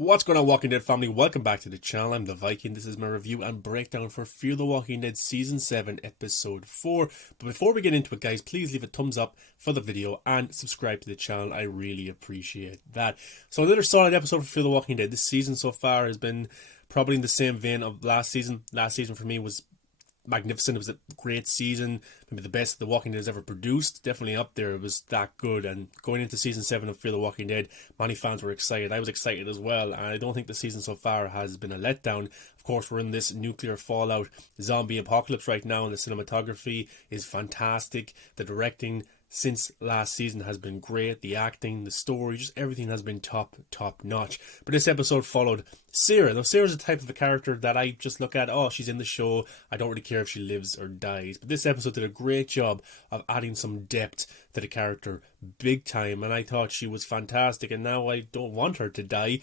What's going on, Walking Dead family? Welcome back to the channel. I'm the Viking. This is my review and breakdown for Fear the Walking Dead Season 7, Episode 4. But before we get into it, guys, please leave a thumbs up for the video and subscribe to the channel. I really appreciate that. So another solid episode for Fear the Walking Dead. This season so far has been probably in the same vein of last season. Last season for me was magnificent. It was a great season, maybe the best The Walking Dead has ever produced. Definitely up there. It was that good. And going into season 7 of Fear the Walking Dead, many fans were excited. I was excited as well. And I don't think the season so far has been a letdown. Of course, we're in this nuclear fallout zombie apocalypse right now, and the cinematography is fantastic. The directing since last season has been great. The acting, the story, just everything has been top notch. But this episode followed Sarah. Now, Sarah's a type of a character that I just look at, oh, she's in the show, I don't really care if she lives or dies. But this episode did a great job of adding some depth to the character, big time, and I thought she was fantastic, and now I don't want her to die.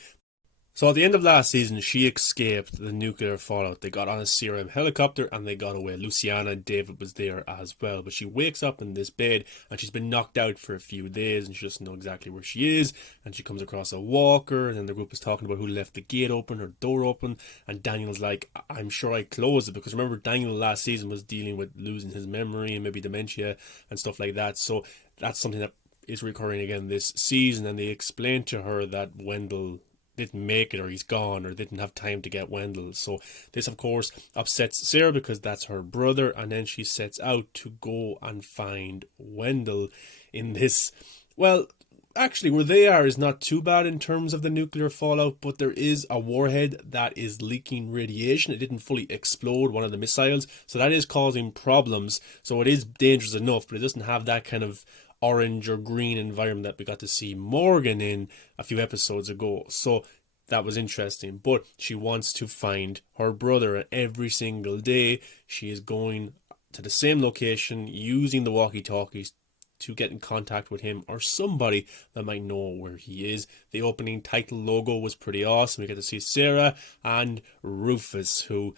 So at the end of last season, she escaped the nuclear fallout. They got on a Serum helicopter and they got away. Luciana and David was there as well. But she wakes up in this bed and she's been knocked out for a few days and she doesn't know exactly where she is. And she comes across a walker and then the group is talking about who left the gate open or door open. And Daniel's like, I'm sure I closed it, because remember Daniel last season was dealing with losing his memory and maybe dementia and stuff like that. So that's something that is recurring again this season. And they explain to her that Wendell didn't make it, or he's gone, or didn't have time to get Wendell. So this of course upsets Sarah because that's her brother, and then she sets out to go and find Wendell in this, well, actually where they are is not too bad in terms of the nuclear fallout, but there is a warhead that is leaking radiation. It didn't fully explode, one of the missiles, so that is causing problems. So it is dangerous enough, but it doesn't have that kind of orange or green environment that we got to see Morgan in a few episodes ago. So that was interesting. But she wants to find her brother, and every single day she is going to the same location using the walkie-talkies to get in contact with him or somebody that might know where he is. The opening title logo was pretty awesome. We get to see Sarah and Rufus, who,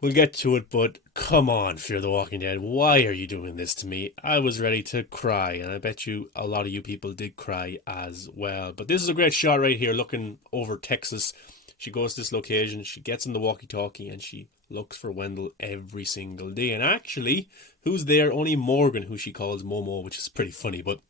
we'll get to it, but come on, Fear the Walking Dead, why are you doing this to me? I was ready to cry, and I bet you a lot of you people did cry as well. But this is a great shot right here, looking over Texas. She goes to this location, she gets in the walkie-talkie, and she looks for Wendell every single day. And actually, who's there? Only Morgan, who she calls Momo, which is pretty funny, but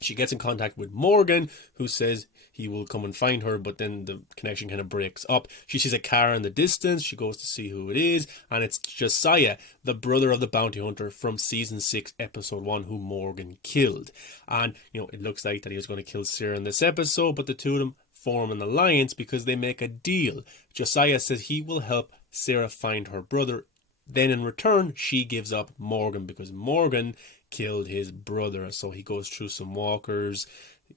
she gets in contact with Morgan, who says he will come and find her, but then the connection kind of breaks up. She sees a car in the distance. She goes to see who it is, and it's Josiah, the brother of the bounty hunter from season 6, episode 1, who Morgan killed. And, you know, it looks like that he was going to kill Sarah in this episode, but the two of them form an alliance because they make a deal. Josiah says he will help Sarah find her brother. Then in return, she gives up Morgan because Morgan killed his brother. So he goes through some walkers,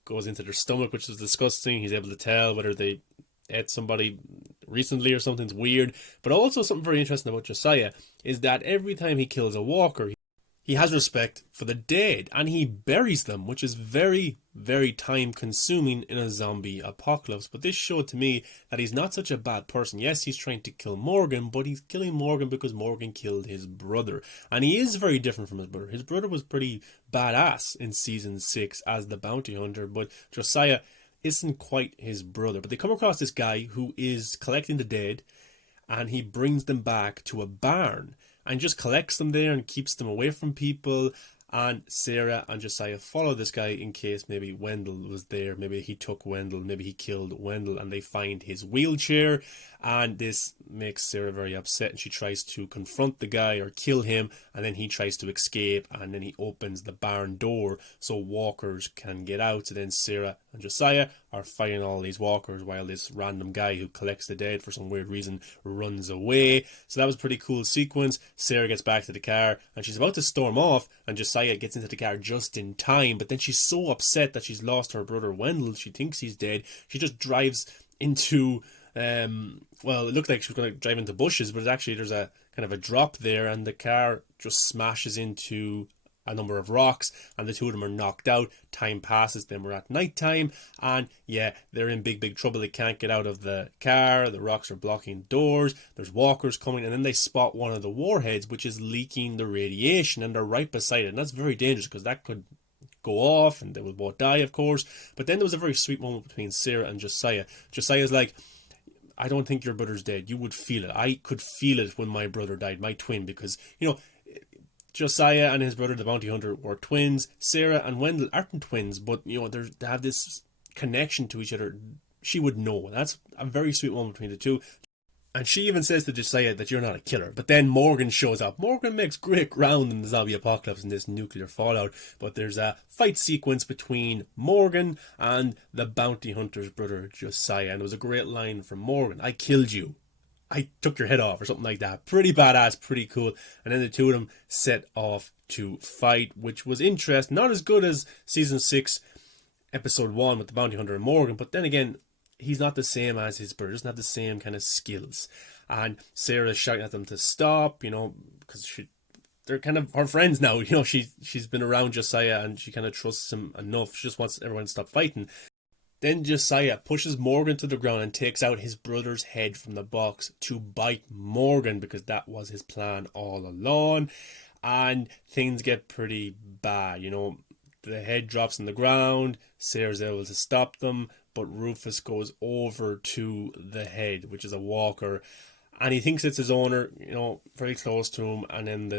goes into their stomach, which is disgusting. He's able to tell whether they ate somebody recently or something's weird. But also something very interesting about Josiah is that every time he kills a walker, he has respect for the dead and he buries them, which is very, very time consuming in a zombie apocalypse. But this showed to me that he's not such a bad person. Yes, he's trying to kill Morgan, but he's killing Morgan because Morgan killed his brother. And he is very different from his brother. His brother was pretty badass in season 6 as the bounty hunter, but Josiah isn't quite his brother. But they come across this guy who is collecting the dead, and he brings them back to a barn and just collects them there and keeps them away from people. And Sarah and Josiah follow this guy in case maybe Wendell was there. Maybe he took Wendell, maybe he killed Wendell, and they find his wheelchair. And this makes Sarah very upset, and she tries to confront the guy or kill him, and then he tries to escape, and then he opens the barn door so walkers can get out. So then Sarah and Josiah are fighting all these walkers while this random guy who collects the dead for some weird reason runs away. So that was a pretty cool sequence. Sarah gets back to the car and she's about to storm off, and Josiah gets into the car just in time, but then she's so upset that she's lost her brother Wendell. She thinks he's dead. She just drives into well, it looked like she was going to drive into bushes, but actually there's a kind of a drop there, and the car just smashes into a number of rocks, and the two of them are knocked out. Time passes, then we're at night time, and yeah, they're in big trouble. They can't get out of the car, the rocks are blocking doors, there's walkers coming, and then they spot one of the warheads which is leaking the radiation, and they're right beside it, and that's very dangerous because that could go off and they will both die, of course. But then there was a very sweet moment between Sarah and Josiah. Josiah's like, I don't think your brother's dead. You would feel it. I could feel it when my brother died, my twin, because, Josiah and his brother, the bounty hunter, were twins. Sarah and Wendell aren't twins, but, they have this connection to each other. She would know. That's a very sweet moment between the two. And she even says to Josiah that you're not a killer. But then Morgan shows up. Morgan makes great ground in the zombie apocalypse in this nuclear fallout. But there's a fight sequence between Morgan and the bounty hunter's brother, Josiah. And it was a great line from Morgan. I killed you. I took your head off, or something like that. Pretty badass, pretty cool. And then the two of them set off to fight, which was interesting. Not as good as Season 6, Episode 1 with the bounty hunter and Morgan. But then again, he's not the same as his brother. He doesn't have the same kind of skills. And Sarah's shouting at them to stop, because they're kind of her friends now. She's been around Josiah and she kind of trusts him enough. She just wants everyone to stop fighting. Then Josiah pushes Morgan to the ground and takes out his brother's head from the box to bite Morgan, because that was his plan all along. And things get pretty bad. The head drops on the ground. Sarah's able to stop them, but Rufus goes over to the head, which is a walker, and he thinks it's his owner, very close to him, and then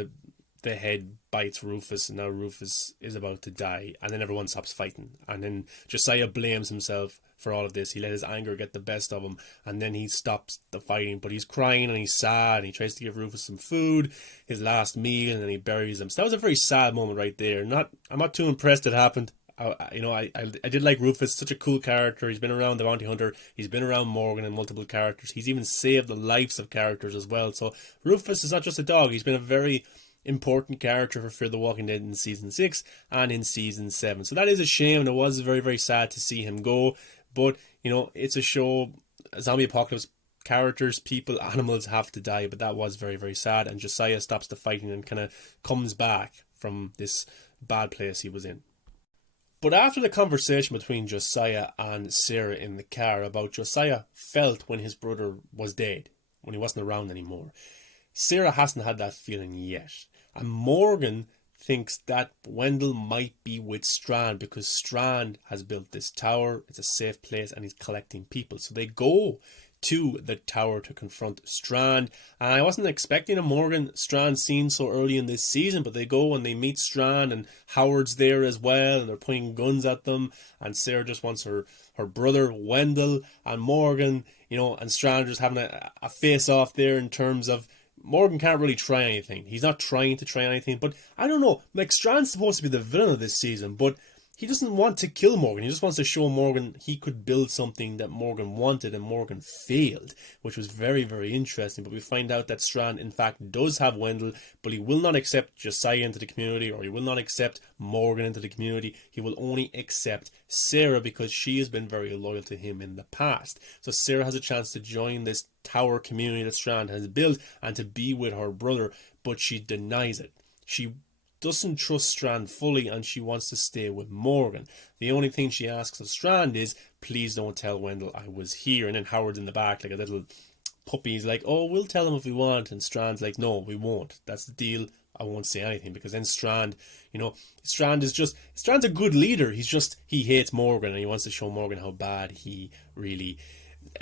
the head bites Rufus, and now Rufus is about to die, and then everyone stops fighting, and then Josiah blames himself for all of this. He let his anger get the best of him, and then he stops the fighting, but he's crying and he's sad, and he tries to give Rufus some food, his last meal, and then he buries him. So that was a very sad moment right there. I'm not too impressed it happened. I did like Rufus, such a cool character. He's been around the bounty hunter, he's been around Morgan and multiple characters. He's even saved the lives of characters as well. So Rufus is not just a dog, he's been a very important character for Fear the Walking Dead in Season 6 and in Season 7. So that is a shame, and it was very, very sad to see him go. But, it's a show, zombie apocalypse, characters, people, animals have to die, but that was very, very sad. And Josiah stops the fighting and kind of comes back from this bad place he was in. But after the conversation between Josiah and Sarah in the car about Josiah felt when his brother was dead, when he wasn't around anymore, Sarah hasn't had that feeling yet. And Morgan thinks that Wendell might be with Strand, because Strand has built this tower, it's a safe place, and he's collecting people. So they go to the tower to confront Strand. And I wasn't expecting a Morgan Strand scene so early in this season, but they go and they meet Strand, and Howard's there as well, and they're pointing guns at them, and Sarah just wants her brother Wendell, and Morgan, and Strand just having a face off there in terms of Morgan can't really try anything. He's not trying to try anything, but I don't know. Strand's supposed to be the villain of this season, but he doesn't want to kill Morgan. He just wants to show Morgan he could build something that Morgan wanted, and Morgan failed, which was very, very interesting. But we find out that Strand, in fact, does have Wendell, but he will not accept Josiah into the community, or he will not accept Morgan into the community. He will only accept Sarah, because she has been very loyal to him in the past. So Sarah has a chance to join this tower community that Strand has built and to be with her brother, but she denies it. She doesn't trust Strand fully, and she wants to stay with Morgan. The only thing she asks of Strand is, please don't tell Wendell I was here. And then Howard's in the back like a little puppy. He's like, oh, we'll tell him if we want. And Strand's like, no, we won't. That's the deal. I won't say anything. Because then Strand, Strand's a good leader. He hates Morgan, and he wants to show Morgan how bad he really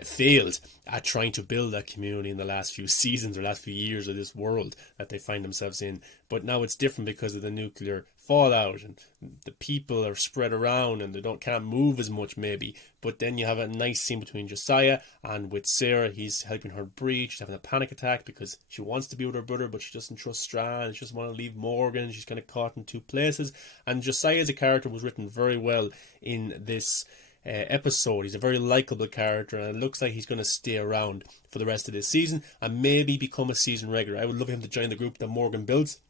failed at trying to build that community in the last few seasons or last few years of this world that they find themselves in. But now it's different because of the nuclear fallout, and the people are spread around and they can't move as much maybe. But then you have a nice scene between Josiah and with Sarah. He's helping her breathe. She's having a panic attack because she wants to be with her brother, but she doesn't trust Strand. She doesn't want to leave Morgan. She's kind of caught in two places. And Josiah as a character was written very well in this episode. He's a very likable character, and it looks like he's going to stay around for the rest of this season and maybe become a season regular. I would love him to join the group that Morgan builds.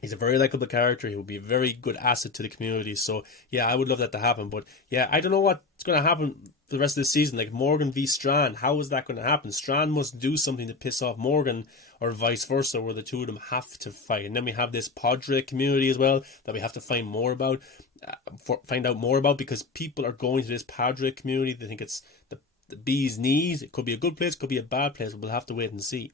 He's a very likable character. He will be a very good asset to the community. So yeah, I would love that to happen. But yeah, I don't know what's going to happen for the rest of the season. Like Morgan v Strand, how is that going to happen? Strand must do something to piss off Morgan, or vice versa, where the two of them have to fight. And then we have this Padre community as well that we have to find out more about, because people are going to this Padre community. They think it's the bee's knees. It could be a good place, could be a bad place. We'll have to wait and see.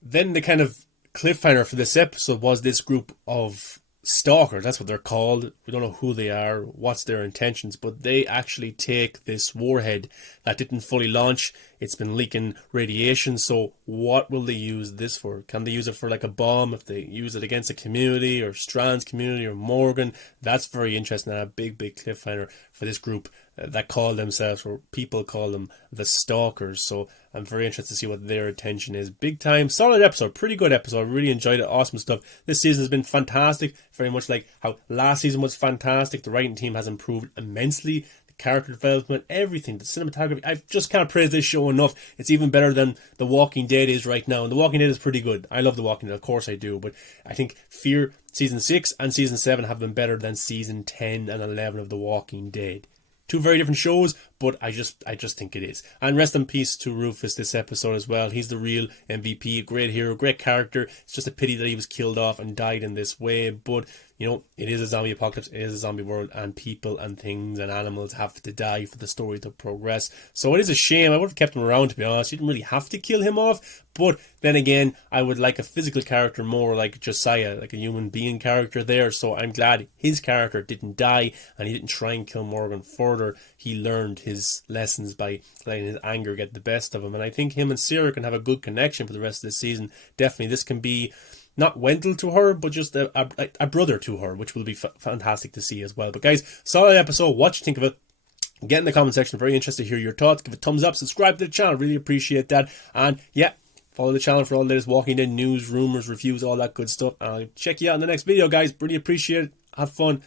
Then the kind of cliffhanger for this episode was this group of stalkers, that's what they're called. We don't know who they are, what's their intentions, but they actually take this warhead that didn't fully launch. It's been leaking radiation, so what will they use this for? Can they use it for like a bomb if they use it against a community, or Strand's community, or Morgan? That's very interesting, and a big cliffhanger for this group that call themselves, or people call them, the Stalkers. So I'm very interested to see what their attention is. Big time, solid episode, pretty good episode. I really enjoyed it, awesome stuff. This season has been fantastic, very much like how last season was fantastic. The writing team has improved immensely. The character development, everything, the cinematography. I just can't praise this show enough. It's even better than The Walking Dead is right now. And The Walking Dead is pretty good. I love The Walking Dead, of course I do. But I think Fear Season 6 and Season 7 have been better than Season 10 and 11 of The Walking Dead. Two very different shows, but I just think it is. And rest in peace to Rufus this episode as well. He's the real MVP, a great hero, great character. It's just a pity that he was killed off and died in this way. But, you know, it is a zombie apocalypse, it is a zombie world, and people and things and animals have to die for the story to progress. So it is a shame. I would have kept him around, to be honest. You didn't really have to kill him off. But then again, I would like a physical character more, like Josiah, like a human being character there. So I'm glad his character didn't die and he didn't try and kill Morgan further. He learned his lessons by letting his anger get the best of him. And I think him and Sarah can have a good connection for the rest of the season. Definitely, this can be not Wendell to her, but just a brother to her, which will be fantastic to see as well. But guys, solid episode. What you think of it? Get in the comment section. Very interested to hear your thoughts. Give a thumbs up. Subscribe to the channel. Really appreciate that. And yeah, follow the channel for all the latest Walking Dead news, rumors, reviews, all that good stuff. And I'll check you out in the next video, guys. Really appreciate it. Have fun.